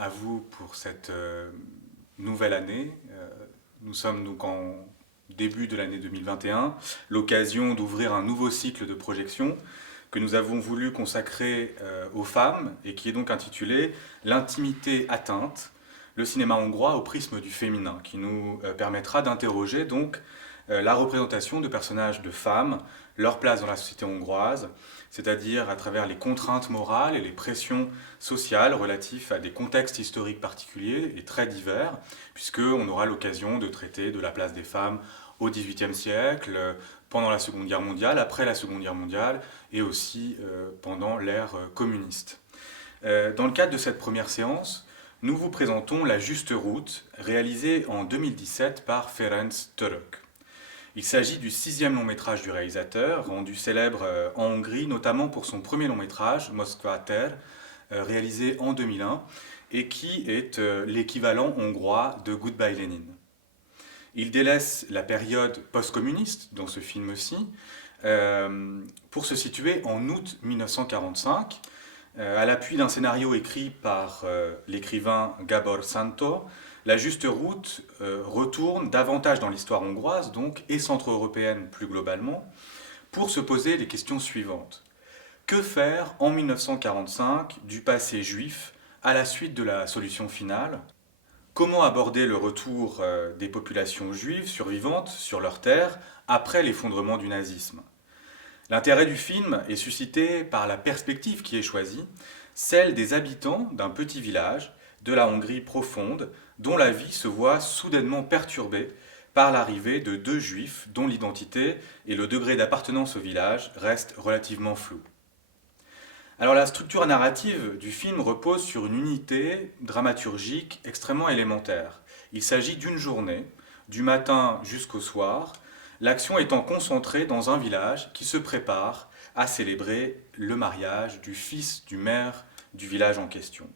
à vous pour cette nouvelle année. Nous sommes donc en début de l'année 2021, l'occasion d'ouvrir un nouveau cycle de projection que nous avons voulu consacrer aux femmes et qui est donc intitulé L'intimité atteinte, le cinéma hongrois au prisme du féminin, qui nous permettra d'interroger donc la représentation de personnages de femmes, leur place dans la société hongroise, c'est-à-dire à travers les contraintes morales et les pressions sociales relatives à des contextes historiques particuliers et très divers, puisqu'on aura l'occasion de traiter de la place des femmes au XVIIIe siècle, pendant la Seconde Guerre mondiale, après la Seconde Guerre mondiale et aussi pendant l'ère communiste. Dans le cadre de cette première séance, nous vous présentons La Juste Route, réalisée en 2017 par Ferenc Török. Il s'agit du 6e long métrage du réalisateur, rendu célèbre en Hongrie, notamment pour son premier long métrage, Moskva tér, réalisé en 2001, et qui est l'équivalent hongrois de Goodbye Lenin. Il délaisse la période post-communiste, dans ce film-ci, pour se situer en août 1945, à l'appui d'un scénario écrit par l'écrivain Gábor Szánto. La Juste Route retourne davantage dans l'histoire hongroise, donc, et centre-européenne plus globalement, pour se poser les questions suivantes. Que faire en 1945 du passé juif à la suite de la solution finale? Comment aborder le retour des populations juives survivantes sur leurs terres après l'effondrement du nazisme? L'intérêt du film est suscité par la perspective qui est choisie, celle des habitants d'un petit village de la Hongrie profonde, dont la vie se voit soudainement perturbée par l'arrivée de 2 juifs dont l'identité et le degré d'appartenance au village restent relativement flous. Alors la structure narrative du film repose sur une unité dramaturgique extrêmement élémentaire. Il s'agit d'une journée, du matin jusqu'au soir, l'action étant concentrée dans un village qui se prépare à célébrer le mariage du fils du maire du village en question.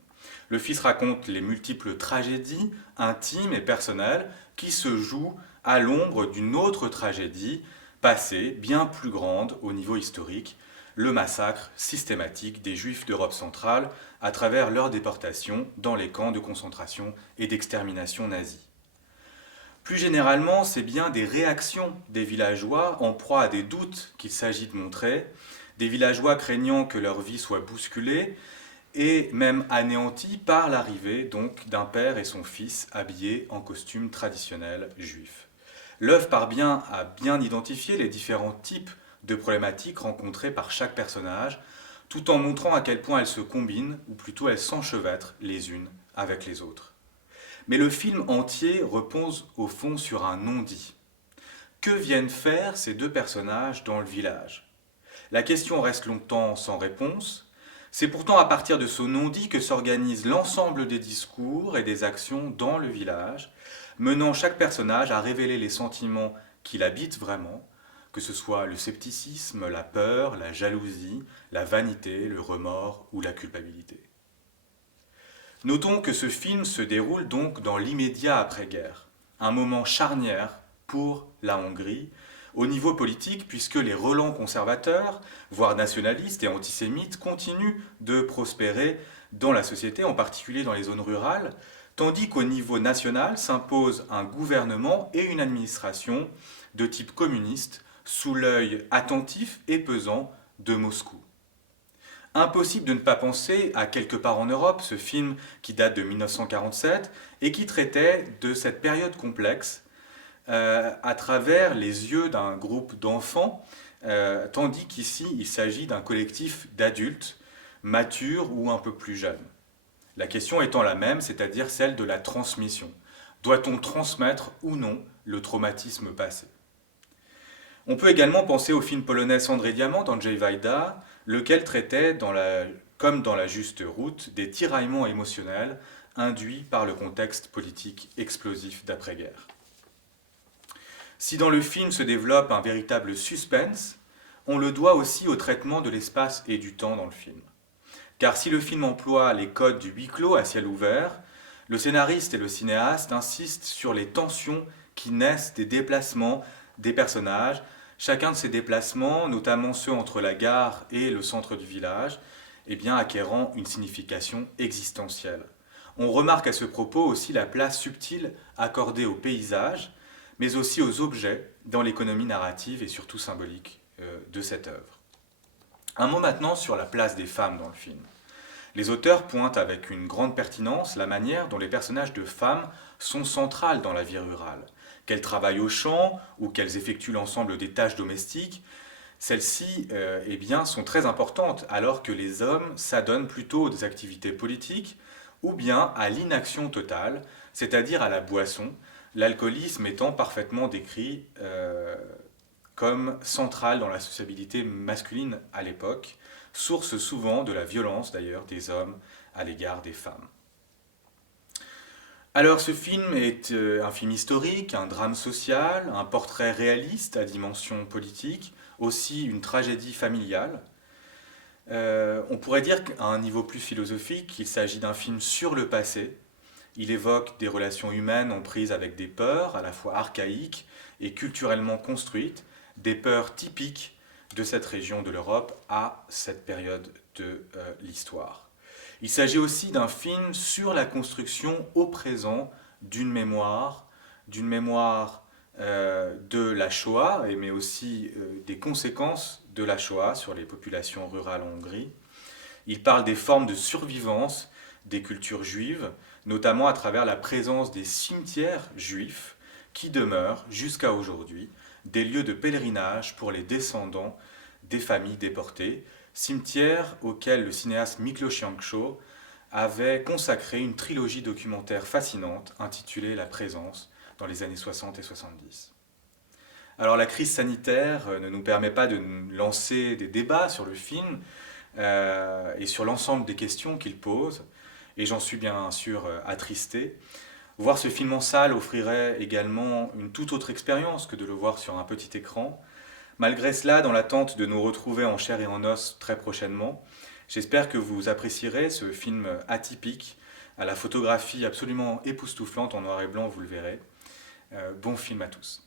Le fils raconte les multiples tragédies intimes et personnelles qui se jouent à l'ombre d'une autre tragédie passée, bien plus grande au niveau historique, le massacre systématique des Juifs d'Europe centrale à travers leur déportation dans les camps de concentration et d'extermination nazis. Plus généralement, c'est bien des réactions des villageois en proie à des doutes qu'il s'agit de montrer, des villageois craignant que leur vie soit bousculée et même anéantie par l'arrivée donc d'un père et son fils habillés en costume traditionnel juif. L'œuvre parvient à bien identifier les différents types de problématiques rencontrées par chaque personnage, tout en montrant à quel point elles se combinent, ou plutôt elles s'enchevêtrent les unes avec les autres. Mais le film entier repose au fond sur un non-dit. Que viennent faire ces 2 personnages dans le village? La question reste longtemps sans réponse. C'est pourtant à partir de ce non-dit que s'organise l'ensemble des discours et des actions dans le village, menant chaque personnage à révéler les sentiments qui l'habitent vraiment, que ce soit le scepticisme, la peur, la jalousie, la vanité, le remords ou la culpabilité. Notons que ce film se déroule donc dans l'immédiat après-guerre, un moment charnière pour la Hongrie, au niveau politique, puisque les relents conservateurs, voire nationalistes et antisémites, continuent de prospérer dans la société, en particulier dans les zones rurales, tandis qu'au niveau national s'impose un gouvernement et une administration de type communiste, sous l'œil attentif et pesant de Moscou. Impossible de ne pas penser à Quelque part en Europe, ce film qui date de 1947 et qui traitait de cette période complexe à travers les yeux d'un groupe d'enfants, tandis qu'ici il s'agit d'un collectif d'adultes, matures ou un peu plus jeunes. La question étant la même, c'est-à-dire celle de la transmission. Doit-on transmettre ou non le traumatisme passé? On peut également penser au film polonais Cendré Diamant d'Andrzej Wajda, lequel traitait, comme dans La Juste Route, des tiraillements émotionnels induits par le contexte politique explosif d'après-guerre. Si dans le film se développe un véritable suspense, on le doit aussi au traitement de l'espace et du temps dans le film. Car si le film emploie les codes du huis clos à ciel ouvert, le scénariste et le cinéaste insistent sur les tensions qui naissent des déplacements des personnages, chacun de ces déplacements, notamment ceux entre la gare et le centre du village, acquérant une signification existentielle. On remarque à ce propos aussi la place subtile accordée aux paysages, mais aussi aux objets dans l'économie narrative et surtout symbolique de cette œuvre. Un mot maintenant sur la place des femmes dans le film. Les auteurs pointent avec une grande pertinence la manière dont les personnages de femmes sont centrales dans la vie rurale. Qu'elles travaillent au champ ou qu'elles effectuent l'ensemble des tâches domestiques, celles-ci eh bien, sont très importantes alors que les hommes s'adonnent plutôt aux activités politiques ou bien à l'inaction totale, c'est-à-dire à la boisson, l'alcoolisme étant parfaitement décrit comme central dans la sociabilité masculine à l'époque, source souvent de la violence d'ailleurs des hommes à l'égard des femmes. Alors ce film est un film historique, un drame social, un portrait réaliste à dimension politique, aussi une tragédie familiale. On pourrait dire qu'à un niveau plus philosophique, qu'il s'agit d'un film sur le passé. Il évoque des relations humaines en prise avec des peurs à la fois archaïques et culturellement construites, des peurs typiques de cette région de l'Europe à cette période de l'histoire. Il s'agit aussi d'un film sur la construction au présent d'une mémoire de la Shoah, mais aussi des conséquences de la Shoah sur les populations rurales en Hongrie. Il parle des formes de survivance des cultures juives, notamment à travers la présence des cimetières juifs qui demeurent jusqu'à aujourd'hui des lieux de pèlerinage pour les descendants des familles déportées, cimetières auxquels le cinéaste Miklos Jancsó avait consacré une trilogie documentaire fascinante intitulée La Présence dans les années 60 et 70. Alors la crise sanitaire ne nous permet pas de lancer des débats sur le film et sur l'ensemble des questions qu'il pose, et j'en suis bien sûr attristé. Voir ce film en salle offrirait également une toute autre expérience que de le voir sur un petit écran. Malgré cela, dans l'attente de nous retrouver en chair et en os très prochainement, j'espère que vous apprécierez ce film atypique, à la photographie absolument époustouflante en noir et blanc, vous le verrez. Bon film à tous.